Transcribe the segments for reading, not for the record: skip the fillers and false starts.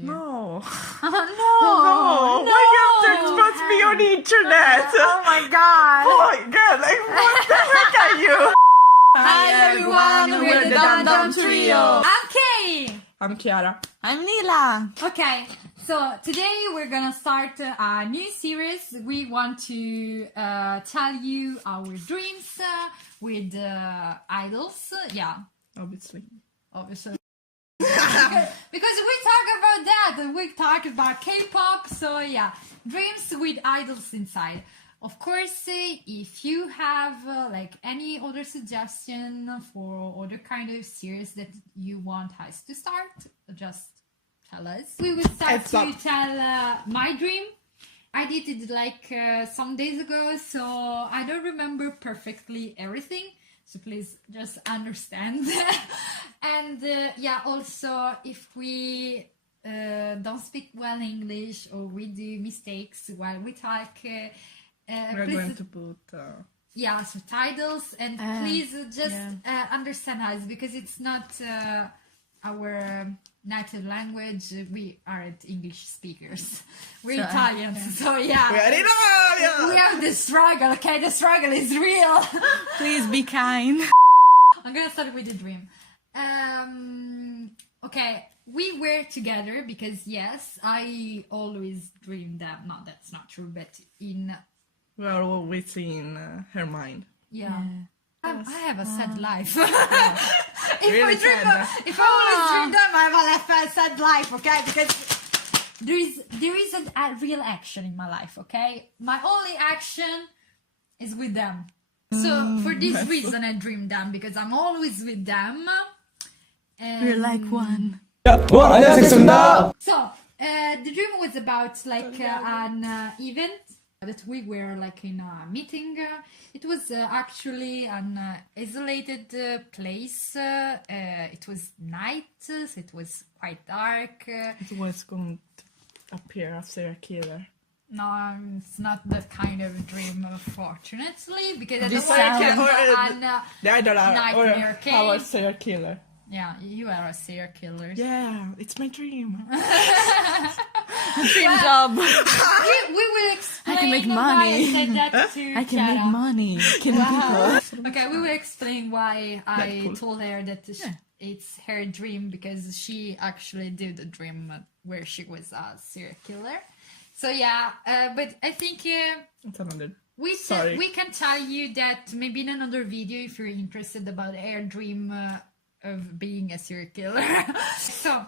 you. No. No. Why you have to expose me on the internet? Oh my god. Oh my god, like what the heck are you? Hi everyone, we're the Dum Dum Trio. I'm Kay. I'm Chiara. I'm Nila. Okay, so today we're gonna start a new series. We want to tell you our dreams with idols. Yeah, Obviously. obviously. Because we talk about that, we talk about K-pop. So yeah, dreams with idols inside. Of course, if you have like any other suggestion for other kind of series that you want us to start, just tell us. We will start to tell my dream. I did it like some days ago, so I don't remember perfectly everything. So please just understand. And yeah, also if we don't speak well English or we do mistakes while we talk, We're please, going to put yeah, subtitles, and please just understand us, because it's not our native language. We aren't English speakers. We're Italians, so yeah. We have the struggle, okay? The struggle is real. Please be kind. I'm gonna start with the dream. Okay, we were together because yes, I always dreamed that. No, that's not true, but in we are always in her mind. yeah. I have a sad life. Really sad. If I always dream them, I have a sad life, okay? Because there isn't a real action in my life, okay? My only action is with them. So for this reason, I dream them, because I'm always with them. And We're like one. so the dream was about like an event that we were like in a meeting. It was actually an isolated place. It was night, so it was quite dark. It was going to appear a serial killer. No, it's not that kind of dream, fortunately, because I This don't want to have The idol nightmare, or our okay? serial killer. Yeah, you are a serial killer. Yeah, it's my dream. Dream job. We will explain I can make why money. I said that to I can Chiara. make money. Killing people. Okay, we will explain why I cool. told her that it's her dream, because she actually did a dream where she was a serial killer. So yeah, but I think It's another. we can tell you that maybe in another video if you're interested about her dream of being a serial killer. So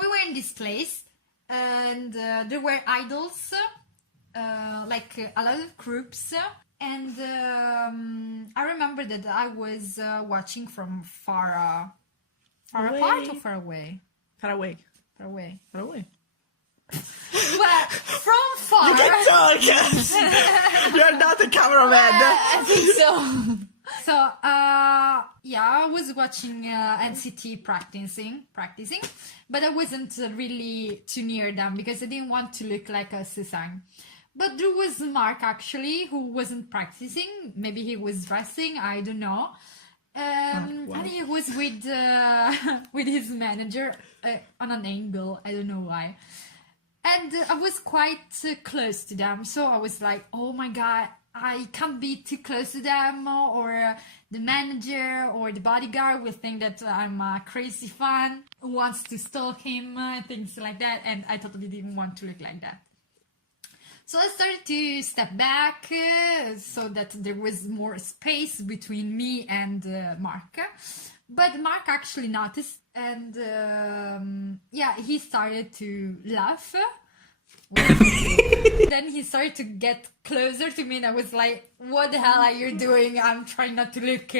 we were in this place, and there were idols, like a lot of groups, and I remember that I was watching from far apart or far away? Far away. Far away. Far away. Well, from far. You can talk, yes. You're not a cameraman. I think so. So, yeah, I was watching NCT practicing, but I wasn't really too near them because I didn't want to look like a Susang. But there was Mark, actually, who wasn't practicing. Maybe he was dressing, I don't know. And he was with his manager on an angle, I don't know why. And I was quite close to them, so I was like, oh my god, I can't be too close to them, or the manager or the bodyguard will think that I'm a crazy fan who wants to stalk him, things like that, and I totally didn't want to look like that. So I started to step back so that there was more space between me and Mark. But Mark actually noticed, and yeah, he started to laugh. Then he started to get closer to me, and I was like, what the hell are you doing? I'm trying not to look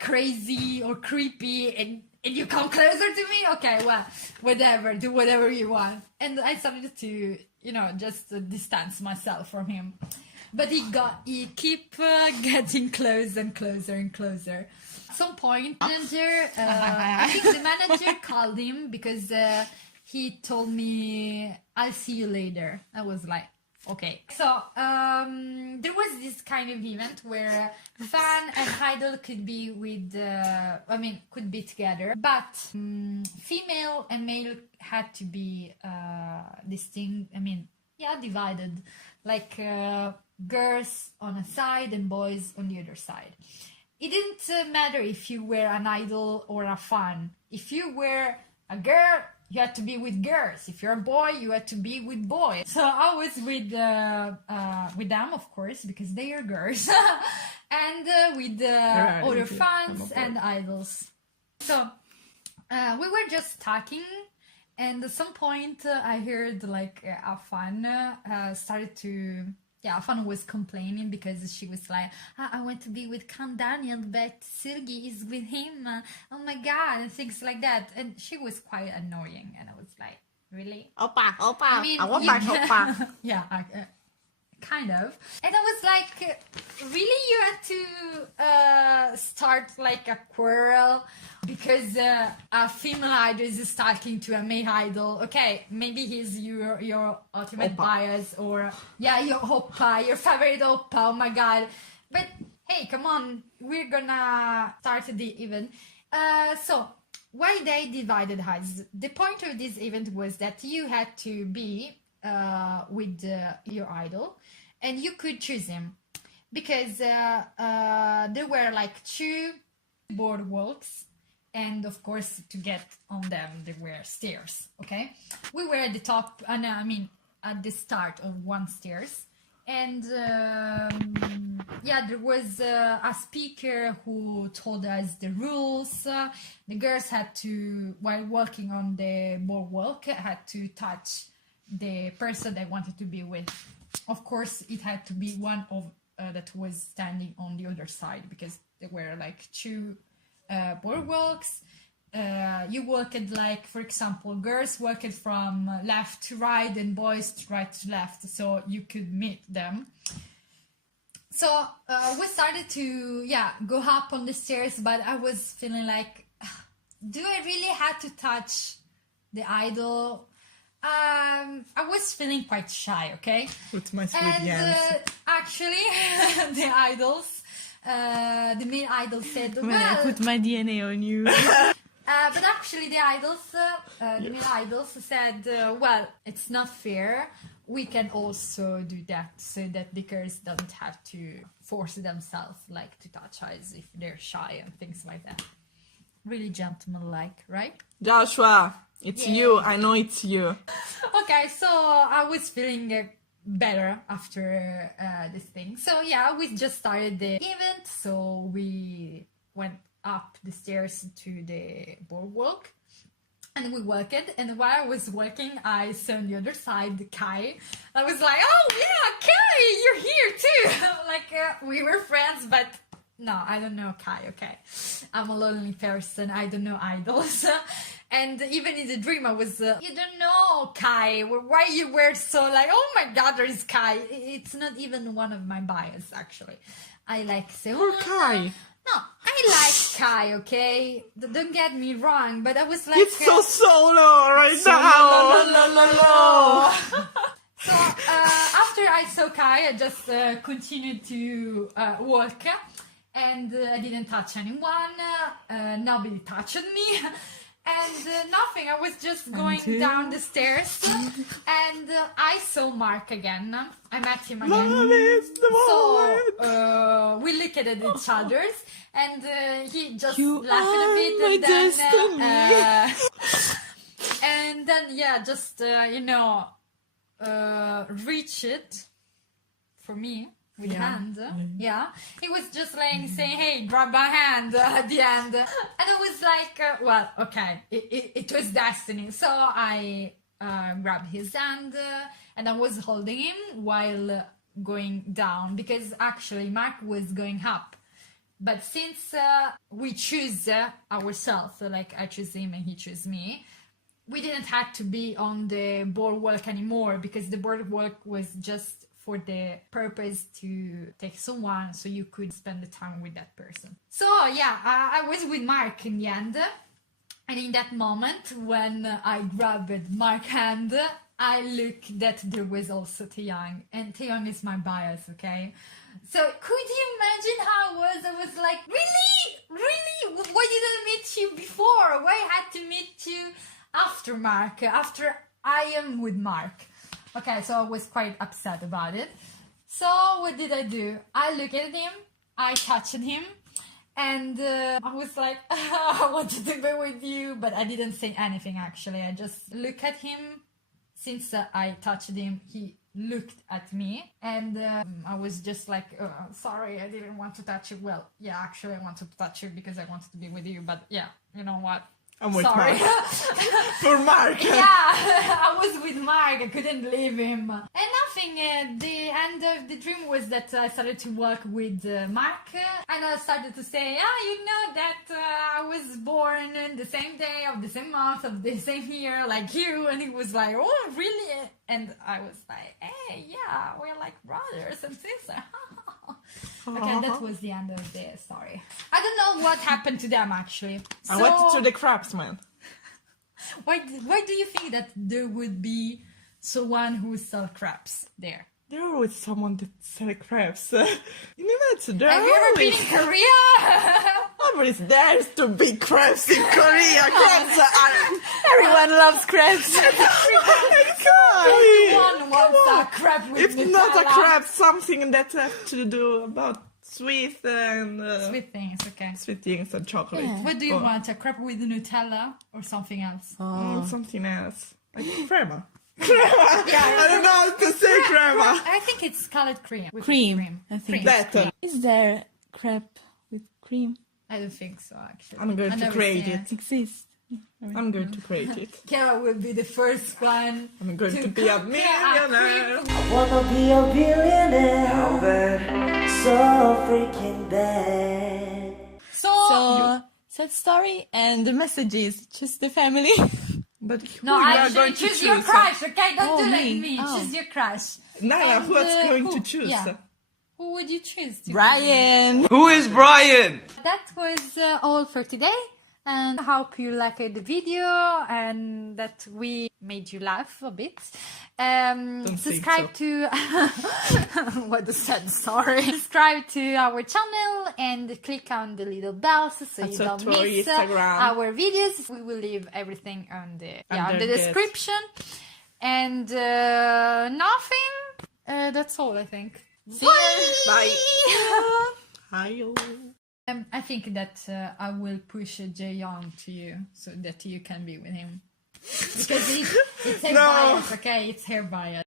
crazy or creepy, and you come closer to me? Okay, well, whatever, do whatever you want. And I started to, just distance myself from him. But he keep getting closer and closer and closer. At some point, manager, I think the manager called him because he told me, I'll see you later. I was like, Okay, so there was this kind of event where fan and idol could be could be together, but female and male had to be distinct. Divided, like girls on a side and boys on the other side. It didn't matter if you were an idol or a fan. If you were a girl, you had to be with girls. If you're a boy, you had to be with boys. So I was with them, of course, because they are girls, and with other fans and idols. So we were just talking, and at some point I heard like a fan started to. Yeah, Fan was complaining because she was like, I want to be with KANGDANIEL, but SEULGI is with him. Oh my god, and things like that. And she was quite annoying, and I was like, really? Oppa, I want back oppa. Yeah, kind of. And I was like, really, you had to start like a quarrel because a female idol is talking to a male idol. Okay, maybe he's your ultimate bias, or your oppa, your favorite oppa. Oh my god! But hey, come on, we're gonna start the event. So why they divided us? The point of this event was that you had to be with your idol, and you could choose him because there were like 2 boardwalks, and of course to get on them there were stairs. Okay, we were at the top, at the start of one stairs, and there was a speaker who told us the rules. The girls had to, while walking on the boardwalk, had to touch the person they wanted to be with. Of course, it had to be one of that was standing on the other side, because there were like 2 boardwalks. You walked, like, for example, girls walked from left to right and boys to right to left, so you could meet them. So we started to go up on the stairs, but I was feeling like, do I really have to touch the idol? I was feeling quite shy, okay? With my sweet and hands. Actually, the idols, the male idol said, When I put my DNA on you. but actually the male idols said, well, it's not fair. We can also do that, so that the girls don't have to force themselves like to touch us if they're shy and things like that. Really gentleman-like, right? Joshua, it's you. I know it's you. Okay, so I was feeling better after this thing. So we just started the event. So we went up the stairs to the boardwalk, and we walked. And while I was walking, I saw on the other side Kai. I was like, oh yeah, Kai, you're here too. Like we were friends, but no, I don't know Kai, okay? I'm a lonely person, I don't know idols. And even in the dream I was, you don't know Kai, why you were so like, oh my god, there is Kai. It's not even one of my bias, actually. I like Seul. Poor Kai. No, I like Kai, okay? Don't get me wrong, but I was like... It's so solo right now! So after I saw Kai, I just continued to walk. And I didn't touch anyone, nobody touched me, and nothing. I was just going down the stairs, and I saw Mark again. I met him again. Love is the So we looked at each other, and he just laughed a bit, my and then just reach it for me. With hand, he was just like saying, hey, grab my hand at the end. And I was like, well, okay, it was destiny. So I grabbed his hand and I was holding him while going down, because actually Mark was going up. But since we choose ourselves, so like I choose him and he chose me, we didn't have to be on the boardwalk anymore, because the boardwalk was just for the purpose to take someone, so you could spend the time with that person. So I was with Mark in the end, And in that moment, when I grabbed Mark's hand, I looked that there was also TAEYONG, and TAEYONG is my bias, okay? So could you imagine how I was? I was like, really? Why didn't I meet you before? Why I had to meet you after Mark, after I am with Mark? Okay, so I was quite upset about it. So what did I do? I looked at him, I touched him, and I was like, I wanted to be with you, but I didn't say anything actually. I just looked at him. Since I touched him, he looked at me, and I was just like, sorry, I didn't want to touch you. Well, yeah, actually I wanted to touch you because I wanted to be with you, but yeah, you know what? I'm with Sorry. Mark. For Mark. Yeah, I was with Mark. I couldn't leave him. And nothing. The end of the dream was that I started to work with Mark, and I started to say, you know that I was born in the same day of the same month of the same year like you. And he was like, oh, really? And I was like, hey, yeah, we're like brothers and sisters. Okay, that was the end of the story. I don't know what happened to them actually. I went to the craftsman. Why do you think that there would be someone who sells crabs there? There always someone that sells crabs. You know that's there. Have you ever been in Korea? Nobody's there to be crabs in Korea. Crabs are... Everyone loves crabs. Everyone wants a crab with If Nutella. not a crab, something that has to do about sweet and Sweet things, okay. sweet things and chocolate. Yeah. What do you want? A crab with Nutella or something else? Something else. Like crema. Yeah, I don't know how to say crema. I think it's colored cream. With Cream. I think Cream. it's cream. Is there crab with cream? I don't think so, actually. I'm going I've to never create seen it. Exists. I'm going to create it. Chiara will be the first one. I'm going to be a cook millionaire. cream. Wanna be a billionaire. How bad? So freaking bad. So, sad story, and the message is just the family. But who No, you are actually, going to choose your choose? crush, okay? Don't Oh, do like me. me. Oh. Choose your crush. Nila, And, who's going who? to choose? Yeah. Who would you choose? to be? Brian! Who is Brian? That was all for today. And I hope you liked the video and that we made you laugh a bit. Subscribe to what is that? Sorry. Subscribe to our channel and click on the little bells so you Also don't to our miss Instagram. our videos. We will leave everything on the Under this. description. And nothing. That's all, I think. See you! Bye. Hi. I think that I will push Jaeyoung to you so that you can be with him. Because it's hair bias, okay? It's hair bias.